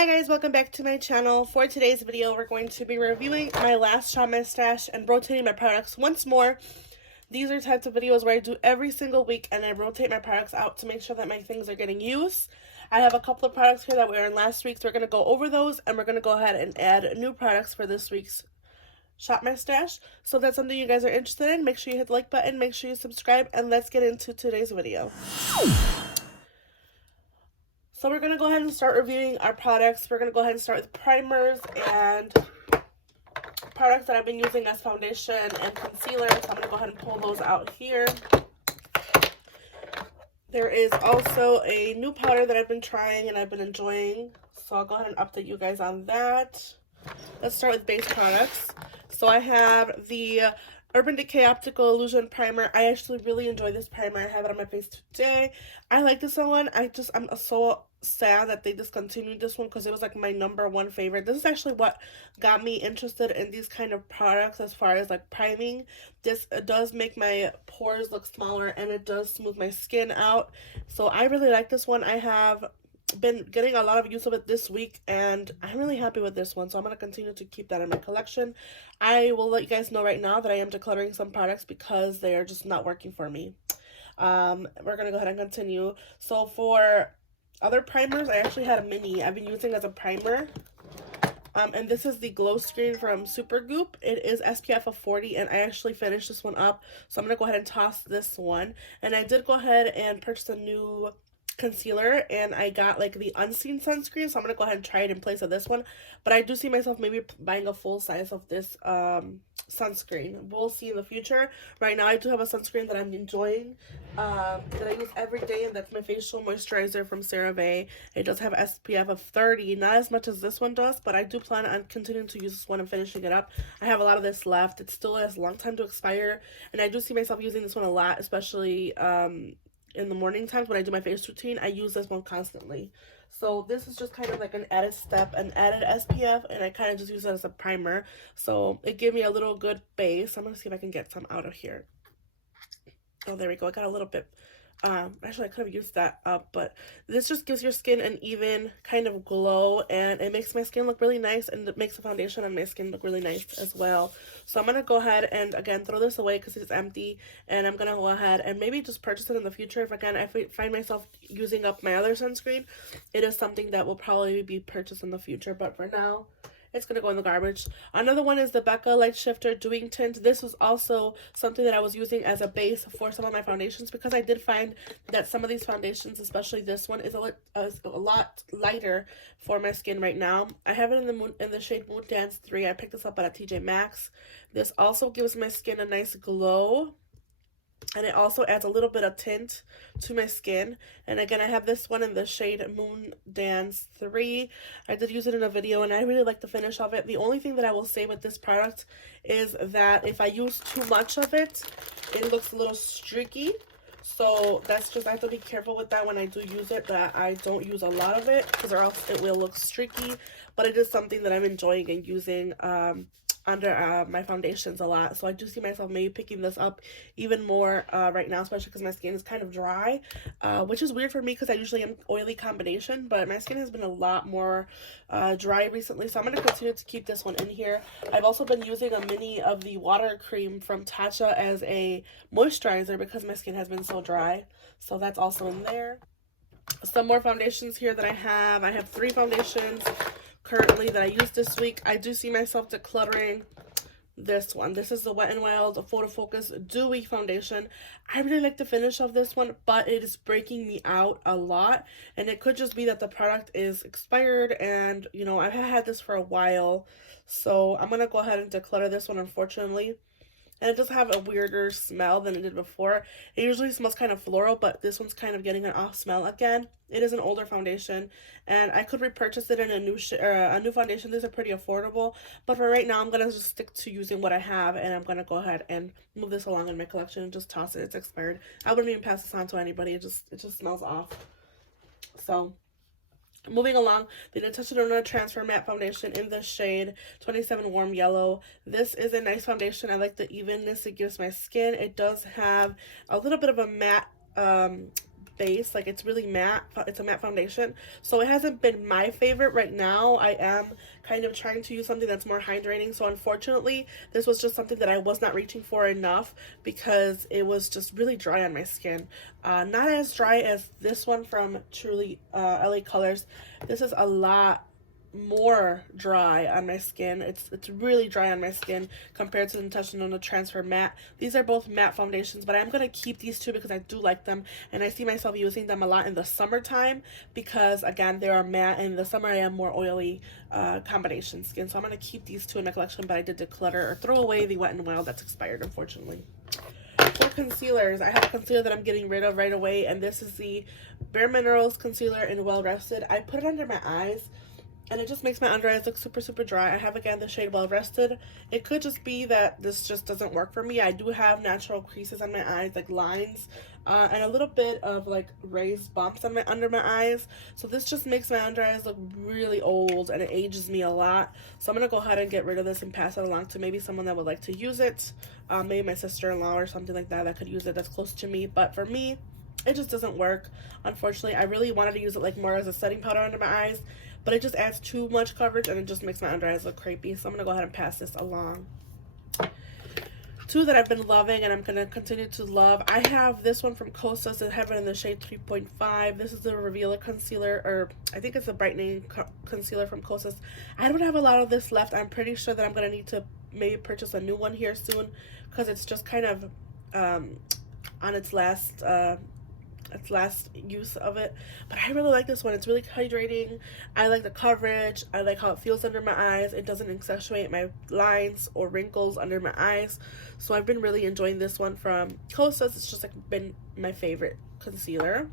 Hi guys, welcome back to my channel. For today's video, we're going to be reviewing my last shop my stash and rotating my products once more. These are types of videos where I do every single week and I rotate my products out to make sure that my things are getting used. I have a couple of products here that were in last week, so we're going to go over those and we're going to go ahead and add new products for this week's shop my stash. So if that's something you guys are interested in, make sure you hit the like button, make sure you subscribe, and let's get into today's video. So we're going to go ahead and start reviewing our products. We're going to go ahead and start with primers and products that I've been using as foundation and concealer. So I'm going to go ahead and pull those out here. There is also a new powder that I've been trying and I've been enjoying. So I'll go ahead and update you guys on that. Let's start with base products. So I have the Urban Decay Optical Illusion Primer. I actually really enjoy this primer. I have it on my face today. I like this one. I'm so sad that they discontinued this one because it was like my #1 favorite. This is actually what got me interested in these kind of products as far as like priming. This does make my pores look smaller and it does smooth my skin out. So I really like this one. I have been getting a lot of use of it this week and I'm really happy with this one, so I'm going to continue to keep that in my collection. I will let you guys know right now that I am decluttering some products because they are just not working for me. We're going to go ahead and continue. So for other primers, I actually had a mini I've been using as a primer. And this is the Glow Screen from Supergoop. It is SPF of 40 and I actually finished this one up, so I'm going to go ahead and toss this one. And I did go ahead and purchase a new concealer and I got like the Unseen sunscreen, so I'm gonna go ahead and try it in place of this one, but I do see myself maybe buying a full size of this sunscreen. We'll see in the future. Right now I do have a sunscreen that I'm enjoying that I use every day, and that's my facial moisturizer from CeraVe. It does have SPF of 30, not as much as this one does, but I do plan on continuing to use this one and finishing it up. I have a lot of this left. It still has a long time to expire, and I do see myself using this one a lot, especially in the morning times when I do my face routine. I use this one constantly. So this is just kind of like an added step, an added SPF, and I kind of just use it as a primer. So it gave me a little good base. I'm going to see if I can get some out of here. Oh, there we go. I got a little bit. Actually, I could have used that up, but this just gives your skin an even kind of glow, and it makes my skin look really nice, and it makes the foundation on my skin look really nice as well. So I'm gonna go ahead and again throw this away because it's empty, and I'm gonna go ahead and maybe just purchase it in the future if again I find myself using up my other sunscreen. It is something that will probably be purchased in the future, but for now it's gonna go in the garbage. Another one is the Becca Light Shifter Dewy Tint. This was also something that I was using as a base for some of my foundations because I did find that some of these foundations, especially this one, is a lot lighter for my skin right now. I have it in the shade Moon Dance 3. I picked this up at a TJ Maxx. This also gives my skin a nice glow, and it also adds a little bit of tint to my skin. And again, I have this one in the shade Moon Dance 3. I did use it in a video and I really like the finish of it. The only thing that I will say with this product is that if I use too much of it, it looks a little streaky. So that's just, I have to be careful with that when I do use it, that I don't use a lot of it because or else it will look streaky. But it is something that I'm enjoying and using under my foundations a lot. So I do see myself maybe picking this up even more right now, especially because my skin is kind of dry, which is weird for me because I usually am oily combination, but my skin has been a lot more dry recently, so I'm going to continue to keep this one in here. I've also been using a mini of the water cream from Tarte as a moisturizer because my skin has been so dry, so that's also in there. Some more foundations here that I have 3 foundations currently that I use this week. I do see myself decluttering this one. This is the Wet n Wild Photo Focus Dewy Foundation. I really like the finish of this one, but it is breaking me out a lot, and it could just be that the product is expired, and you know, I've had this for a while, so I'm gonna go ahead and declutter this one, unfortunately. And it does have a weirder smell than it did before. It usually smells kind of floral, but this one's kind of getting an off smell again. It is an older foundation, and I could repurchase it in a new foundation. These are pretty affordable, but for right now, I'm gonna just stick to using what I have, and I'm gonna go ahead and move this along in my collection and just toss it. It's expired. I wouldn't even pass this on to anybody. It just smells off. So moving along, the Natasha Denona Transfer Matte Foundation in the shade 27 Warm Yellow. This is a nice foundation. I like the evenness it gives my skin. It does have a little bit of a matte base. Like, it's really matte. It's a matte foundation, so it hasn't been my favorite right now. I am kind of trying to use something that's more hydrating, so unfortunately this was just something that I was not reaching for enough because it was just really dry on my skin. Not as dry as this one from Truly LA Colors. This is a lot more dry on my skin. It's really dry on my skin compared to the Intentional Transfer Matte. These are both matte foundations, but I'm going to keep these two because I do like them, and I see myself using them a lot in the summertime because, again, they are matte, and in the summer I am more oily combination skin, so I'm going to keep these two in my collection, but I did declutter or throw away the Wet n Wild that's expired, unfortunately. For concealers, I have a concealer that I'm getting rid of right away, and this is the Bare Minerals Concealer in Well Rested. I put it under my eyes, and it just makes my under eyes look super, super dry. I have, again, the shade Well Rested. It could just be that this just doesn't work for me. I do have natural creases on my eyes, like lines, and a little bit of, like, raised bumps on under my eyes. So this just makes my under eyes look really old, and it ages me a lot. So I'm going to go ahead and get rid of this and pass it along to maybe someone that would like to use it. Maybe my sister-in-law or something like that could use it that's close to me. But for me, it just doesn't work, unfortunately. I really wanted to use it, like, more as a setting powder under my eyes, but it just adds too much coverage and it just makes my under eyes look crepey. So I'm going to go ahead and pass this along. Two that I've been loving and I'm going to continue to love. I have this one from Kosas. I have it in the shade 3.5. This is the Revealer Concealer, or I think it's a brightening concealer from Kosas. I don't have a lot of this left. I'm pretty sure that I'm going to need to maybe purchase a new one here soon because it's just kind of on its last use of it. But I really like this one. It's really hydrating. I like the coverage. I like how it feels under my eyes. It doesn't accentuate my lines or wrinkles under my eyes. So I've been really enjoying this one from Kosas. It's just, like, been my favorite concealer.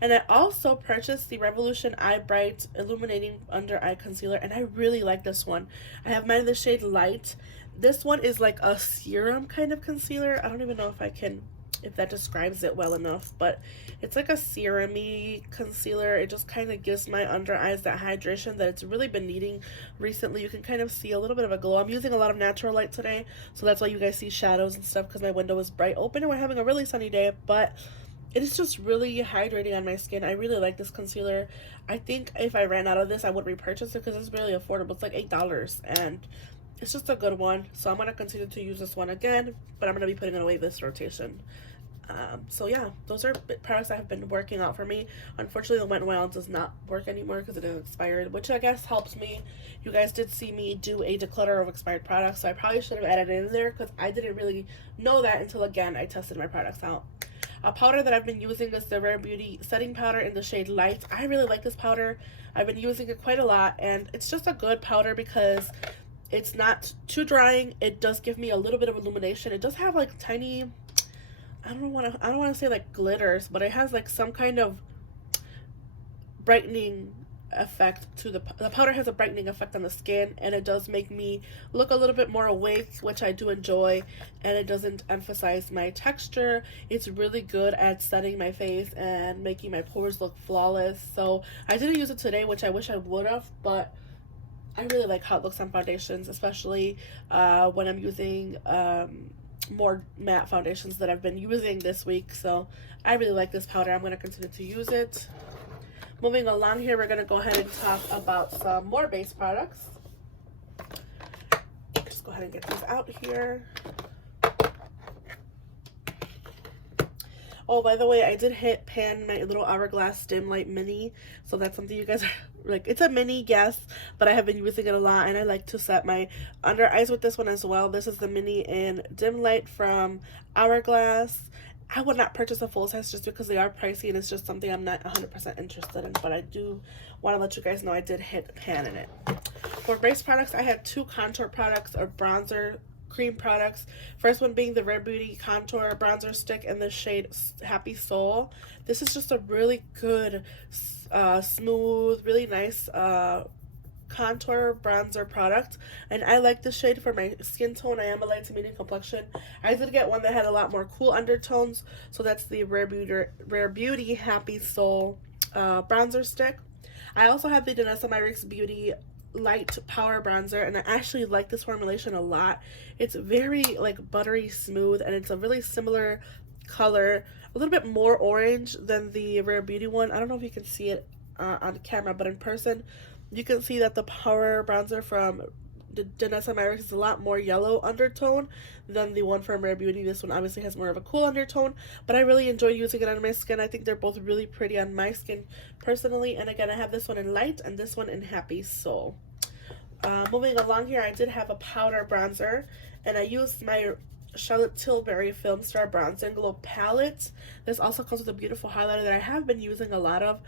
And I also purchased the Revolution Eye Bright Illuminating Under Eye Concealer, and I really like this one. I have mine in the shade Light. This one is like a serum kind of concealer. I don't even know if that describes it well enough, but it's like a serum-y concealer. It just kind of gives my under eyes that hydration that it's really been needing recently. You can kind of see a little bit of a glow. I'm using a lot of natural light today, so that's why you guys see shadows and stuff, because my window is bright open and we're having a really sunny day, but it is just really hydrating on my skin. I really like this concealer. I think if I ran out of this, I would repurchase it because it's really affordable. It's like $8, and it's just a good one. So I'm going to continue to use this one again, but I'm going to be putting it away this rotation. So yeah, those are products that have been working out for me. Unfortunately, the Wet n Wild does not work anymore because it is expired, which I guess helps me. You guys did see me do a declutter of expired products, so I probably should have added it in there because I didn't really know that until, again, I tested my products out. A powder that I've been using is the Rare Beauty Setting Powder in the shade Light. I really like this powder. I've been using it quite a lot, and it's just a good powder because it's not too drying. It does give me a little bit of illumination. It does have, like, tiny, I don't want to say, like, glitters, but it has, like, some kind of brightening effect to the powder. Has a brightening effect on the skin, and it does make me look a little bit more awake, which I do enjoy, and it doesn't emphasize my texture. It's really good at setting my face and making my pores look flawless. So I didn't use it today, which I wish I would have, but I really like how it looks on foundations, especially when I'm using more matte foundations that I've been using this week. So I really like this powder. I'm going to continue to use it. Moving along here, we're going to go ahead and talk about some more base products. Just go ahead and get these out here. Oh, by the way, I did hit pan my little Hourglass Dim Light Mini. So that's something you guys are like. It's a mini, yes, but I have been using it a lot, and I like to set my under eyes with this one as well. This is the mini in Dim Light from Hourglass. I would not purchase a full size just because they are pricey, and it's just something I'm not 100% interested in, but I do want to let you guys know I did hit pan in it. For base products, I had two contour products, or bronzer cream products. First one being the Rare Beauty Contour Bronzer Stick in the shade Happy Soul. This is just a really good, smooth, really nice contour bronzer product, and I like this shade for my skin tone. I am a light to medium complexion. I did get one that had a lot more cool undertones, so that's the Rare Beauty Happy Soul bronzer stick. I also have the Vanessa Myricks Beauty Light Power Bronzer, and I actually like this formulation a lot. It's very, like, buttery smooth, and it's a really similar color, a little bit more orange than the Rare Beauty one. I don't know if you can see it on camera, but in person, you can see that the Power Bronzer from Vanessa Myricks is a lot more yellow undertone than the one from Rare Beauty. This one obviously has more of a cool undertone, but I really enjoy using it on my skin. I think they're both really pretty on my skin personally. And again, I have this one in Light and this one in Happy Soul. Moving along here, I did have a powder bronzer, and I used my Charlotte Tilbury Film Star Bronze and Glow palette. This also comes with a beautiful highlighter that I have been using a lot of,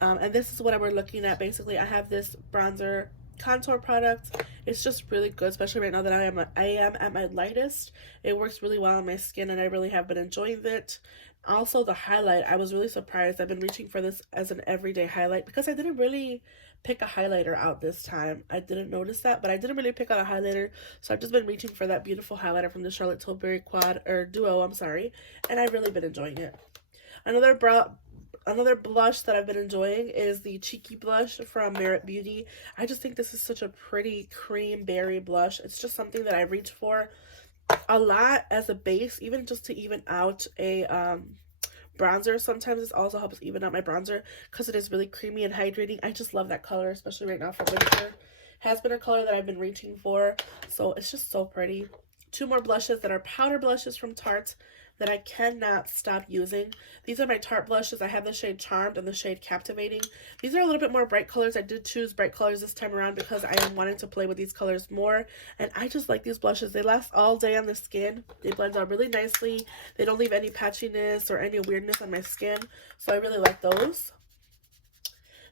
and this is what we're looking at. Basically, I have this bronzer contour product. It's just really good, especially right now that I am at my lightest. It works really well on my skin, and I really have been enjoying it. Also, the highlight, I was really surprised. I've been reaching for this as an everyday highlight because I didn't really pick a highlighter out this time. I didn't notice that, but I didn't really pick out a highlighter, so I've just been reaching for that beautiful highlighter from the Charlotte Tilbury Duo, I'm sorry, and I've really been enjoying it. Another blush that I've been enjoying is the Cheeky blush from Merit Beauty. I just think this is such a pretty cream berry blush. It's just something that I reach for a lot as a base, even just to even out a bronzer. Sometimes this also helps even out my bronzer because it is really creamy and hydrating. I just love that color, especially right now for winter. Has been a color that I've been reaching for, so it's just so pretty. Two more blushes that are powder blushes from Tarte that I cannot stop using. These are my Tarte blushes. I have the shade Charmed and the shade Captivating. These are a little bit more bright colors. I did choose bright colors this time around because I am wanting to play with these colors more. And I just like these blushes. They last all day on the skin. They blend out really nicely. They don't leave any patchiness or any weirdness on my skin. So I really like those.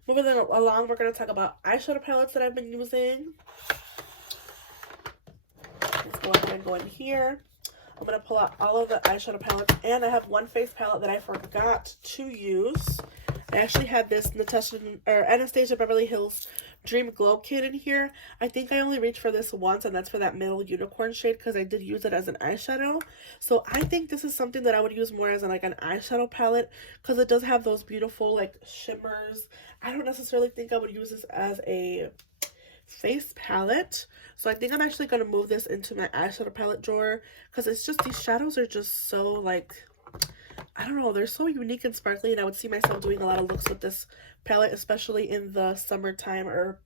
Moving along, we're going to talk about eyeshadow palettes that I've been using. Let's go ahead and go in here. I'm going to pull out all of the eyeshadow palettes, and I have one face palette that I forgot to use. I actually had this Anastasia Beverly Hills Dream Glow Kit in here. I think I only reached for this once, and that's for that middle unicorn shade because I did use it as an eyeshadow. So I think this is something that I would use more as an eyeshadow palette because it does have those beautiful like shimmers. I don't necessarily think I would use this as a face palette, so I think I'm actually going to move this into my eyeshadow palette drawer because it's just, these shadows are just so like, I don't know, they're so unique and sparkly, and I would see myself doing a lot of looks with this palette, especially in the summertime or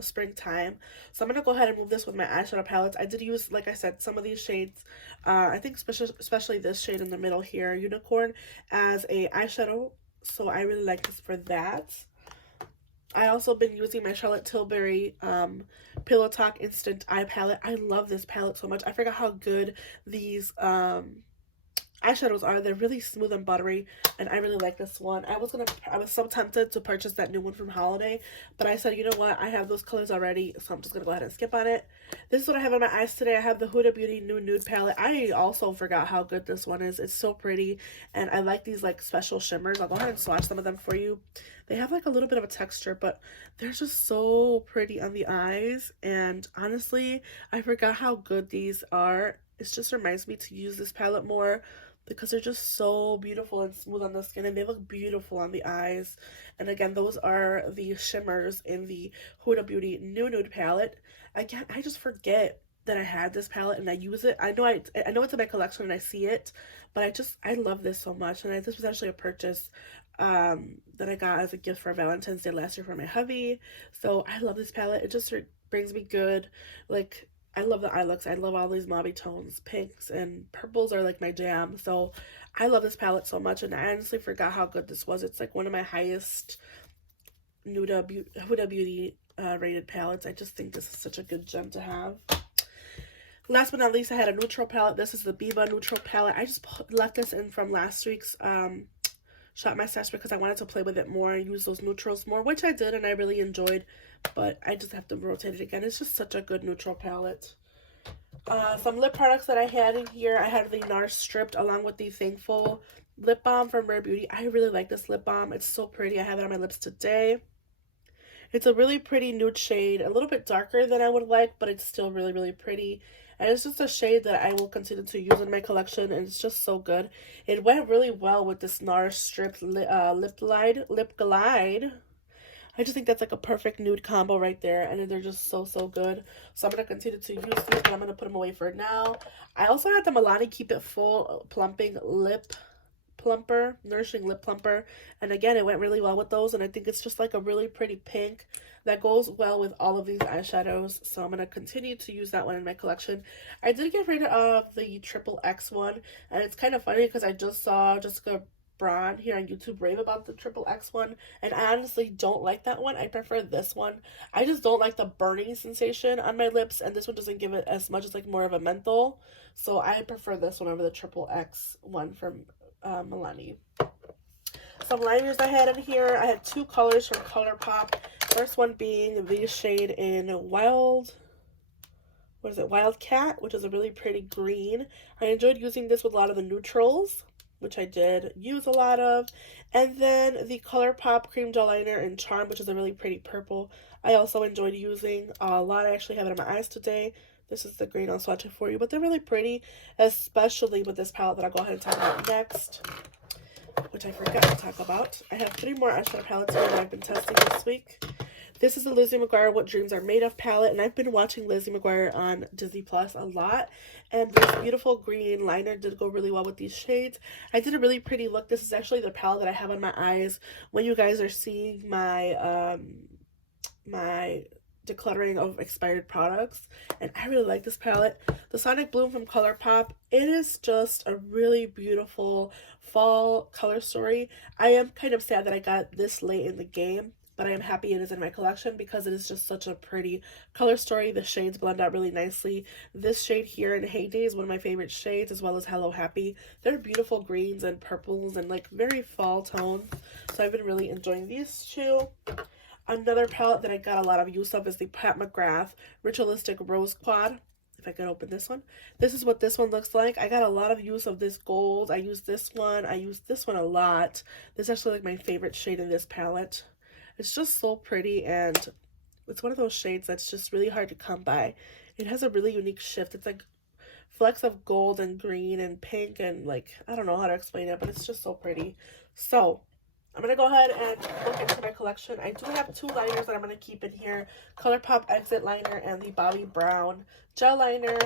springtime. So I'm going to go ahead and move this with my eyeshadow palettes. I did use, like I said, some of these shades, I think especially this shade in the middle here, Unicorn, as a eyeshadow, so I really like this for that. I also been using my Charlotte Tilbury Pillow Talk Instant Eye Palette. I love this palette so much. I forgot how good these eyeshadows are. They're really smooth and buttery, and I really like this one. I was so tempted to purchase that new one from Holiday, but I said, you know what, I have those colors already, so I'm just gonna go ahead and skip on it. This is what I have on my eyes today. I have the Huda Beauty New Nude palette. I also forgot how good this one is. It's so pretty, and I like these like special shimmers. I'll go ahead and swatch some of them for you. They have like a little bit of a texture, but they're just so pretty on the eyes, and honestly, I forgot how good these are. It just reminds me to use this palette more because they're just so beautiful and smooth on the skin, and they look beautiful on the eyes. And again, those are the shimmers in the Huda Beauty New Nude palette. Again, I just forget that I had this palette and I use it. I know it's in my collection and I see it, but I love this so much. And this was actually a purchase that I got as a gift for Valentine's Day last year for my hubby. So I love this palette. It just brings me good, like, I love the eye looks. I love all these mauve tones. Pinks and purples are like my jam. So I love this palette so much, and I honestly forgot how good this was. It's like one of my highest Huda Beauty rated palettes. I just think this is such a good gem to have. Last but not least, I had a neutral palette. This is the Biba neutral palette. I just left this in from last week's Shop My Stash because I wanted to play with it more and use those neutrals more, which I did and I really enjoyed, but I just have to rotate it again. It's just such a good neutral palette. Some lip products that I had in here. I had the NARS Stripped along with the Thankful lip balm from Rare Beauty. I really like this lip balm. It's so pretty. I have it on my lips today. It's a really pretty nude shade, a little bit darker than I would like, but it's still really, really pretty. And it's just a shade that I will continue to use in my collection, and it's just so good. It went really well with this NARS Stripped Lip Glide. I just think that's like a perfect nude combo right there, and they're just so good. So I'm going to continue to use these, but I'm going to put them away for now. I also had the Milani Keep It Full Plumping Lip Plumper, Nourishing Lip Plumper, and again, it went really well with those, and I think it's just like a really pretty pink that goes well with all of these eyeshadows, so I'm going to continue to use that one in my collection. I did get rid of the Triple X one, and it's kind of funny because I just saw Jessica Braun here on YouTube rave about the Triple X one, and I honestly don't like that one. I prefer this one. I just don't like the burning sensation on my lips, and this one doesn't give it as much as like more of a menthol, so I prefer this one over the Triple X one from Milani. Some liners I had in here. I had two colors from Colourpop. First one being the shade in Wildcat, which is a really pretty green. I enjoyed using this with a lot of the neutrals, which I did use a lot of. And then the Colourpop Cream Gel Liner in Charm, which is a really pretty purple. I also enjoyed using a lot. I actually have it on my eyes today. This is the green, I'll swatch it for you, but they're really pretty, especially with this palette that I'll go ahead and talk about next, which I forgot to talk about. I have 3 more eyeshadow palettes here that I've been testing this week. This is the Lizzie McGuire What Dreams Are Made Of palette, and I've been watching Lizzie McGuire on Disney Plus a lot, and this beautiful green liner did go really well with these shades. I did a really pretty look. This is actually the palette that I have on my eyes when you guys are seeing my my decluttering of expired products, and I really like this palette. The Sonic Bloom from Colourpop, it is just a really beautiful fall color story. I am kind of sad that I got this late in the game, but I am happy it is in my collection because it is just such a pretty color story. The shades blend out really nicely. This shade here in Heyday is one of my favorite shades, as well as Hello Happy. They're beautiful greens and purples and like very fall tones, so I've been really enjoying these two. Another palette that I got a lot of use of is the Pat McGrath Ritualistic Rose Quad. If I can open this one. This is what this one looks like. I got a lot of use of this gold. I use this one. I use this one a lot. This is actually like my favorite shade in this palette. It's just so pretty, and it's one of those shades that's just really hard to come by. It has a really unique shift. It's like flecks of gold and green and pink and like, I don't know how to explain it, but it's just so pretty. So I'm going to go ahead and look into my collection. I do have 2 liners that I'm going to keep in here. Colourpop Exit Liner and the Bobbi Brown Gel Liner.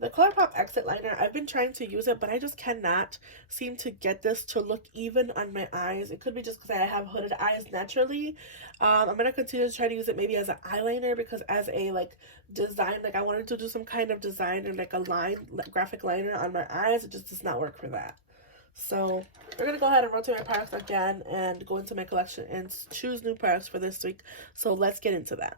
The Colourpop Exit Liner, I've been trying to use it, but I just cannot seem to get this to look even on my eyes. It could be just because I have hooded eyes naturally. I'm going to continue to try to use it maybe as an eyeliner, because as a like design, like I wanted to do some kind of design and like a line, graphic liner on my eyes. It just does not work for that. So we're going to go ahead and rotate my products again and go into my collection and choose new products for this week. So let's get into that.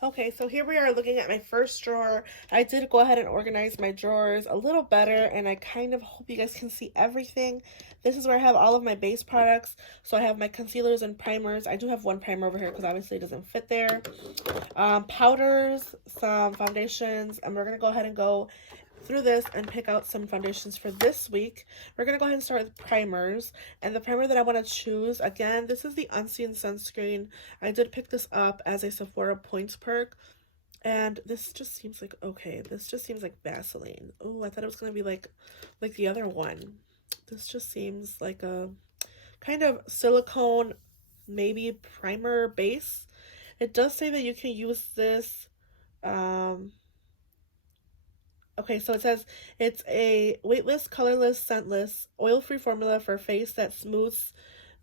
Okay, so here we are looking at my first drawer. I did go ahead and organize my drawers a little better, and I kind of hope you guys can see everything. This is where I have all of my base products. So I have my concealers and primers. I do have one primer over here because obviously it doesn't fit there. Powders, some foundations, and we're going to go ahead and go through this and pick out some foundations for this week. We're going to go ahead and start with primers, and the primer that I want to choose, again, this is the Unseen Sunscreen. I did pick this up as a Sephora Points perk, and this just seems like, okay, this just seems like Vaseline. Oh, I thought it was going to be like the other one. This just seems like a kind of silicone, maybe primer base. It does say that you can use this, okay, so it says it's a weightless, colorless, scentless, oil-free formula for a face that smooths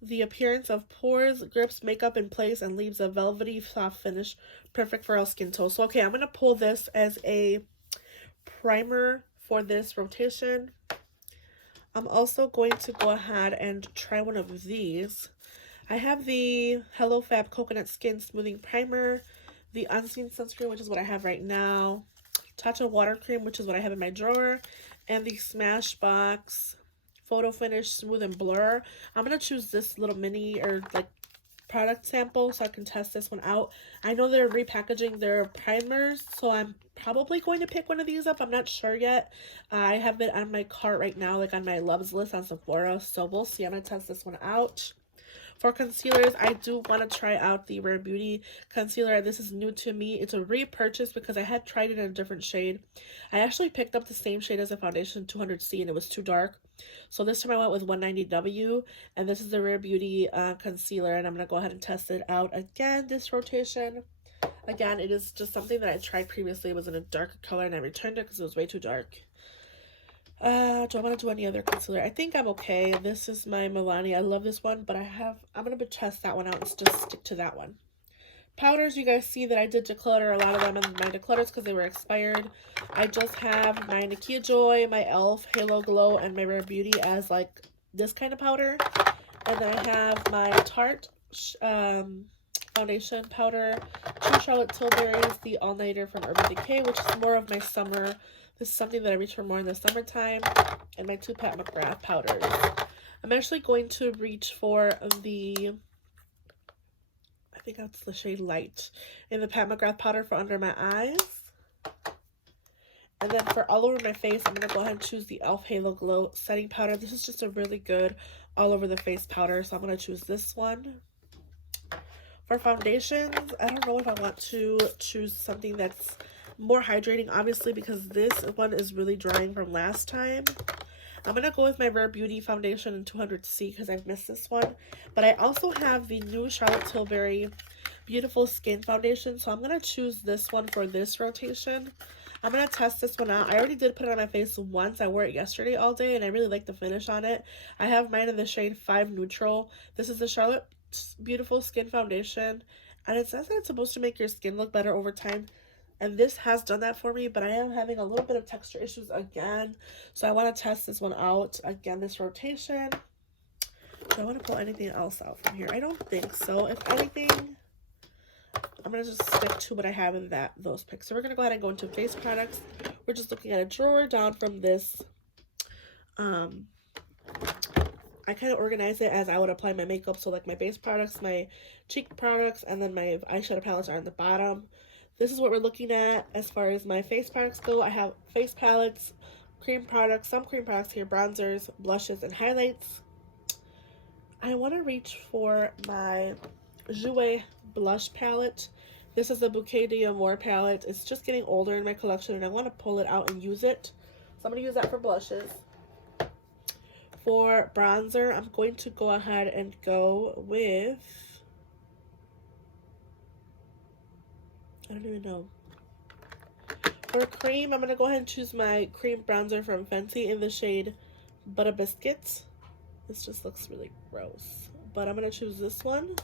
the appearance of pores, grips makeup in place, and leaves a velvety, soft finish, perfect for all skin tones. So, okay, I'm going to pull this as a primer for this rotation. I'm also going to go ahead and try one of these. I have the Hello Fab Coconut Skin Smoothing Primer, the Unseen Sunscreen, which is what I have right now, Tarte Water Cream, which is what I have in my drawer, and the Smashbox Photo Finish Smooth and Blur. I'm going to choose this little mini or like product sample so I can test this one out. I know they're repackaging their primers, so I'm probably going to pick one of these up. I'm not sure yet. I have it on my cart right now, like on my loves list on Sephora, so we'll see. I'm going to test this one out. For concealers, I do want to try out the Rare Beauty concealer. This is new to me. It's a repurchase because I had tried it in a different shade. I actually picked up the same shade as the foundation, 200C, and it was too dark. So this time I went with 190W, and this is the Rare Beauty concealer, and I'm going to go ahead and test it out again this rotation. Again, it is just something that I tried previously. It was in a darker color, and I returned it because it was way too dark. Do I want to do any other concealer? I think I'm okay. This is my Milani. I love this one, but I'm going to test that one out and just stick to that one. Powders, you guys see that I did declutter a lot of them in my declutters because they were expired. I just have my Nakia Joy, my e.l.f. Halo Glow, and my Rare Beauty as like this kind of powder. And then I have my Tarte foundation powder, 2 Charlotte Tilbury's, the All Nighter from Urban Decay, which is more of my summer. This is something that I reach for more in the summertime. And my 2 Pat Mcgrath powders. I'm actually going to reach for the, I think that's the shade Light, in the Pat Mcgrath powder for under my eyes. And then for all over my face, I'm going to go ahead and choose the e.l.f. Halo Glow setting powder. This is just a really good all over the face powder, so I'm going to choose this one. For foundations, I don't know if I want to choose something that's more hydrating, obviously, because this one is really drying from last time. I'm going to go with my Rare Beauty foundation in 200C because I've missed this one. But I also have the new Charlotte Tilbury Beautiful Skin Foundation, so I'm going to choose this one for this rotation. I'm going to test this one out. I already did put it on my face once. I wore it yesterday all day, and I really like the finish on it. I have mine in the shade 5 Neutral. This is the Charlotte Beautiful Skin Foundation, and it says that it's supposed to make your skin look better over time, and this has done that for me, but I am having a little bit of texture issues again, so I want to test this one out again this rotation. Do I want to pull anything else out from here? I don't think so. If anything, I'm going to just stick to what I have in those picks. So we're going to go ahead and go into face products. We're just looking at a drawer down from this. I kind of organize it as I would apply my makeup. So like my base products, my cheek products, and then my eyeshadow palettes are on the bottom. This is what we're looking at as far as my face products go. I have face palettes, cream products, some cream products here, bronzers, blushes, and highlights. I want to reach for my Jouer blush palette. This is the Bouquet d'Amour palette. It's just getting older in my collection, and I want to pull it out and use it. So I'm going to use that for blushes. For bronzer, I'm going to go ahead and go with, I don't even know. For cream, I'm going to go ahead and choose my cream bronzer from Fenty in the shade Butter Biscuits. This just looks really gross, but I'm going to choose this one.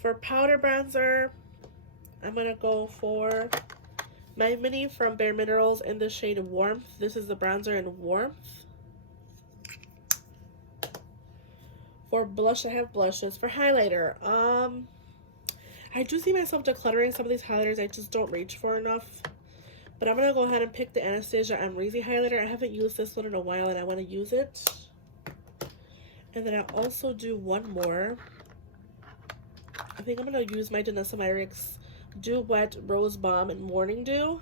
For powder bronzer, I'm going to go for my mini from Bare Minerals in the shade Warmth. This is the bronzer in Warmth. For blush, I have blushes. For highlighter, I do see myself decluttering some of these highlighters. I just don't reach for enough. But I'm going to go ahead and pick the Anastasia Amrezy highlighter. I haven't used this one in a while, and I want to use it. And then I'll also do one more. I think I'm going to use my Vanessa Myricks Dew Wet Rose Balm in Morning Dew.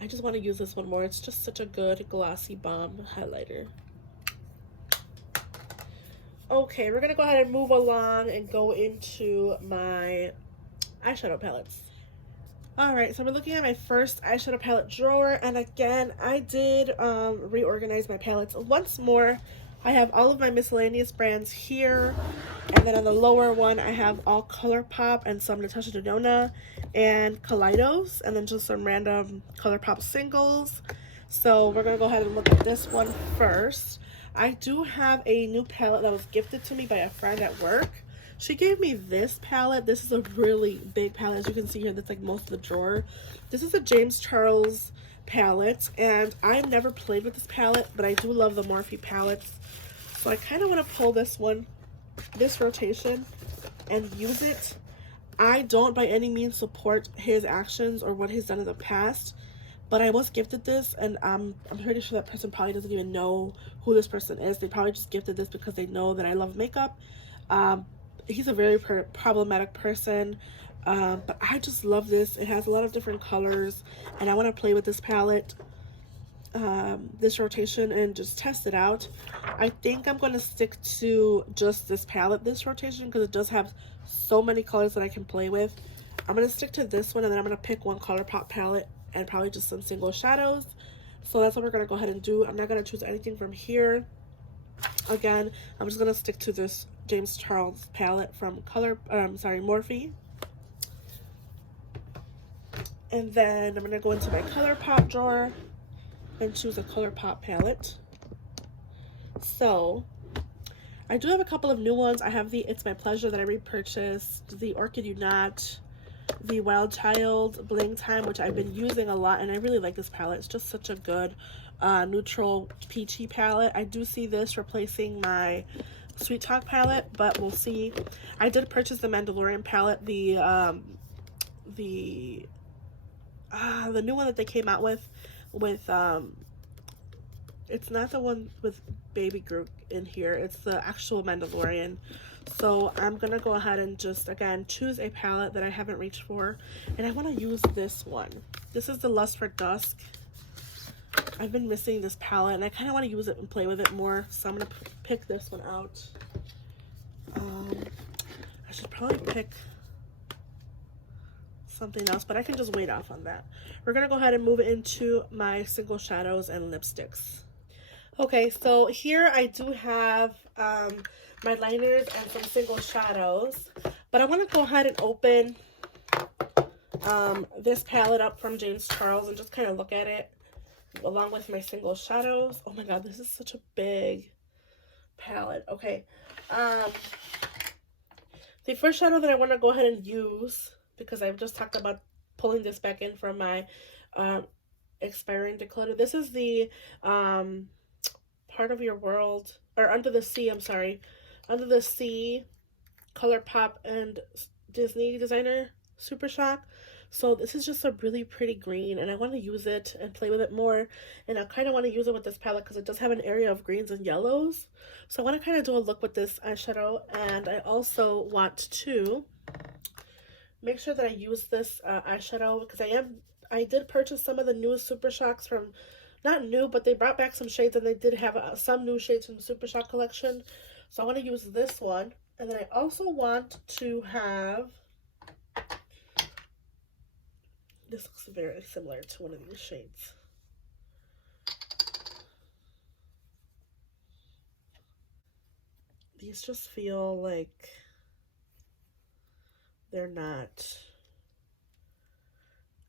I just want to use this one more. It's just such a good glossy balm highlighter. Okay, we're going to go ahead and move along and go into my eyeshadow palettes. Alright, so we're looking at my first eyeshadow palette drawer, and again, I did reorganize my palettes once more. I have all of my miscellaneous brands here, and then on the lower one, I have all Colourpop and some Natasha Denona and Kaleidos, and then just some random Colourpop singles. So we're going to go ahead and look at this one first. I do have a new palette that was gifted to me by a friend at work. She gave me this palette. This is a really big palette. As you can see here, that's like most of the drawer. This is a James Charles palette, and I've never played with this palette, but I do love the Morphe palettes. So I kind of want to pull this one, this rotation, and use it. I don't by any means support his actions or what he's done in the past, but I was gifted this, and I'm pretty sure that person probably doesn't even know who this person is. They probably just gifted this because they know that I love makeup. He's a very problematic person, but I just love this. It has a lot of different colors, and I want to play with this palette, this rotation, and just test it out. I think I'm going to stick to just this palette this rotation because it does have so many colors that I can play with. I'm going to stick to this one, and then I'm going to pick one Colourpop palette and probably just some single shadows. So that's what we're going to go ahead and do. I'm not going to choose anything from here. Again, I'm just going to stick to this James Charles palette from Morphe. And then I'm going to go into my Colourpop drawer and choose a Colourpop palette. So I do have a couple of new ones. I have the It's My Pleasure that I repurchased, the Orchid You Not, the Wild Child Bling Time, which I've been using a lot, and I really like this palette. It's just such a good neutral peachy palette. I do see this replacing my Sweet Talk palette, but we'll see. I did purchase the Mandalorian palette, the new one that they came out with it's not the one with Baby Groot in here, it's the actual Mandalorian. So I'm gonna go ahead and just again choose a palette that I haven't reached for, and I want to use this one. This is the Lust for Dusk. I've been missing this palette and I kind of want to use it and play with it more, so I'm gonna pick this one out. I should probably pick something else, but I can just wait off on that. We're gonna go ahead and move into my single shadows and lipsticks. Okay, so here I do have my liners and some single shadows, but I want to go ahead and open this palette up from James Charles and just kind of look at it along with my single shadows. Oh my god, this is such a big palette. Okay, the first shadow that I want to go ahead and use, because I've just talked about pulling this back in from my expiring declutter. This is the Part of Your World, or Under the Sea, I'm sorry, Under the Sea Colourpop and Disney designer Super Shock. So this is just a really pretty green, and I want to use it and play with it more, and I kind of want to use it with this palette because it does have an area of greens and yellows. So I want to kind of do a look with this eyeshadow, and I also want to make sure that I use this eyeshadow because I did purchase some of the newest Super Shocks from, not new, but they brought back some shades, and they did have some new shades from the Super Shock collection. So I want to use this one. And then I also want to have, this looks very similar to one of these shades. These just feel like they're not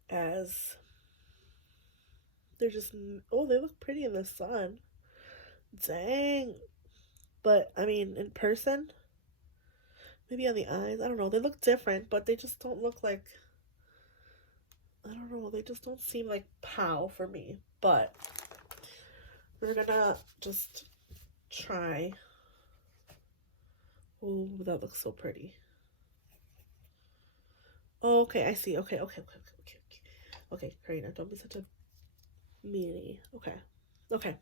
as, they're just, oh, they look pretty in the sun. Dang. But, I mean, in person, maybe on the eyes, I don't know. They look different, but they just don't look like, I don't know. They just don't seem like pow for me. But we're gonna just try. Oh, that looks so pretty. Oh, okay, I see. Okay. Okay, Karina, don't be such a meanie. Okay.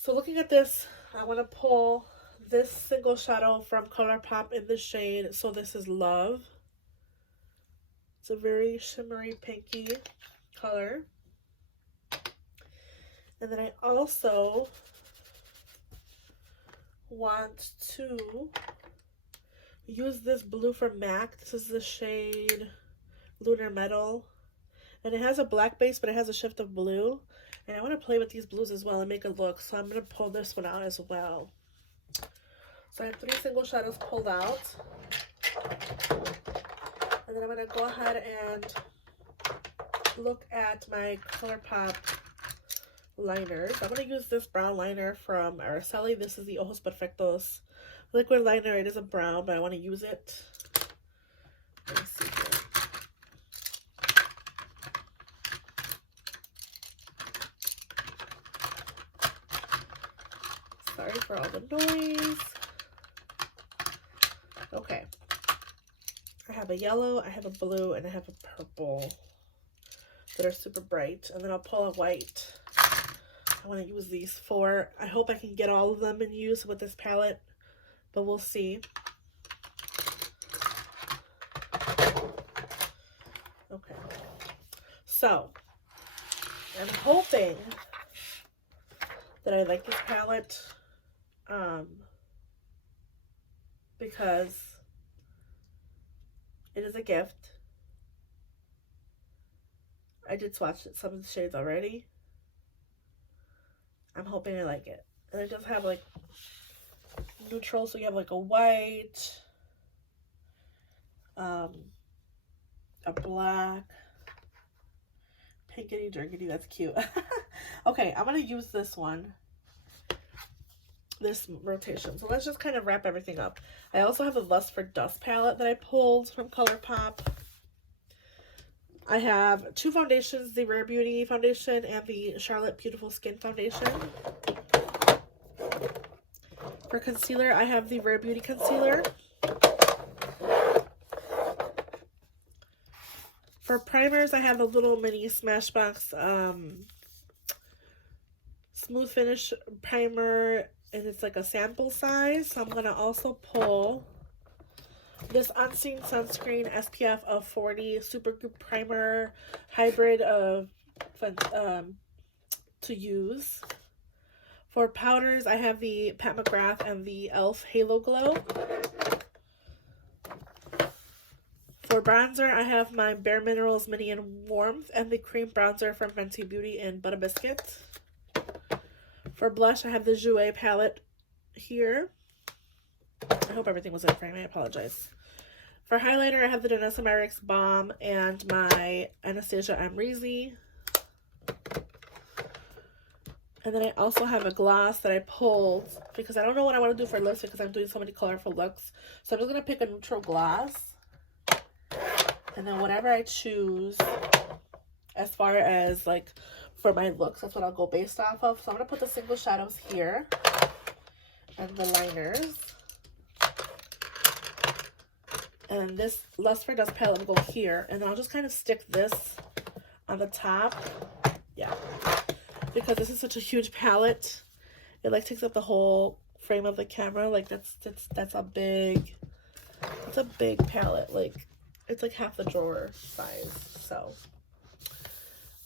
So looking at this, I want to pull this single shadow from Colourpop in the shade. So this is Love. It's a very shimmery pinky color. And then I also want to use this blue from MAC. This is the shade Lunar Metal. And it has a black base, but it has a shift of blue. And I want to play with these blues as well and make a look. So I'm going to pull this one out as well. So I have 3 single shadows pulled out. And then I'm going to go ahead and look at my Colourpop liners. I'm going to use this brown liner from Araceli. This is the Ojos Perfectos liquid liner. It is a brown, but I want to use it. Let me see here. Sorry for all the noise. Okay. I have a yellow, I have a blue, and I have a purple that are super bright. And then I'll pull a white. I want to use these 4. I hope I can get all of them in use with this palette, but we'll see. Okay. So, I'm hoping that I like this palette because it is a gift. I did swatch some of the shades already, I'm hoping I like it. And it does have like neutral, so you have like a white, a black, pinkity drinkity. That's cute. Okay, I'm gonna use this one, this rotation. So let's just kind of wrap everything up. I also have the Lust for Dusk palette that I pulled from Colourpop. I have two foundations, the Rare Beauty foundation and the Charlotte Beautiful Skin foundation. For concealer, I have the Rare Beauty concealer. For primers, I have the little mini Smashbox Smooth Finish primer, and it's like a sample size. So I'm going to also pull this Unseen Sunscreen SPF of 40 Supergoop Primer Hybrid of to use. For powders, I have the Pat McGrath and the e.l.f. Halo Glow. For bronzer, I have my Bare Minerals Mini in Warmth and the cream bronzer from Fenty Beauty in Butter Biscuit. For blush, I have the Jouer palette here. I hope everything was in frame. I apologize. For highlighter, I have the Vanessa Myricks Balm and my Anastasia Amrezy. And then I also have a gloss that I pulled because I don't know what I want to do for lips because I'm doing so many colorful looks. So I'm just going to pick a neutral gloss. And then whatever I choose as far as like for my looks, that's what I'll go based off of. So I'm going to put the single shadows here and the liners. And this Lust for Dusk palette will go here. And then I'll just kind of stick this on the top. Yeah. Because this is such a huge palette. It like takes up the whole frame of the camera. Like that's a big, it's a big palette. Like it's like half the drawer size. So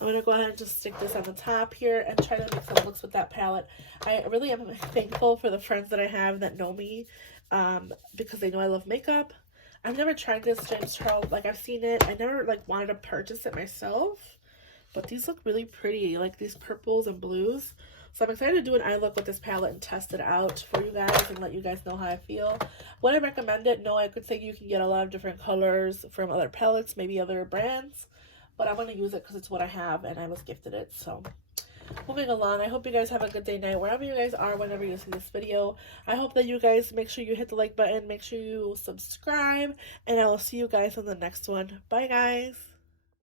I'm going to go ahead and just stick this on the top here and try to make some looks with that palette. I really am thankful for the friends that I have that know me because they know I love makeup. I've never tried this James Charles. Like I've seen it. I never like wanted to purchase it myself. But these look really pretty, like these purples and blues. So I'm excited to do an eye look with this palette and test it out for you guys and let you guys know how I feel. Would I recommend it? No, I could say you can get a lot of different colors from other palettes, maybe other brands. But I'm going to use it because it's what I have and I was gifted it. So moving along, I hope you guys have a good day, night, wherever you guys are, whenever you see this video. I hope that you guys make sure you hit the like button, make sure you subscribe, and I will see you guys in the next one. Bye, guys.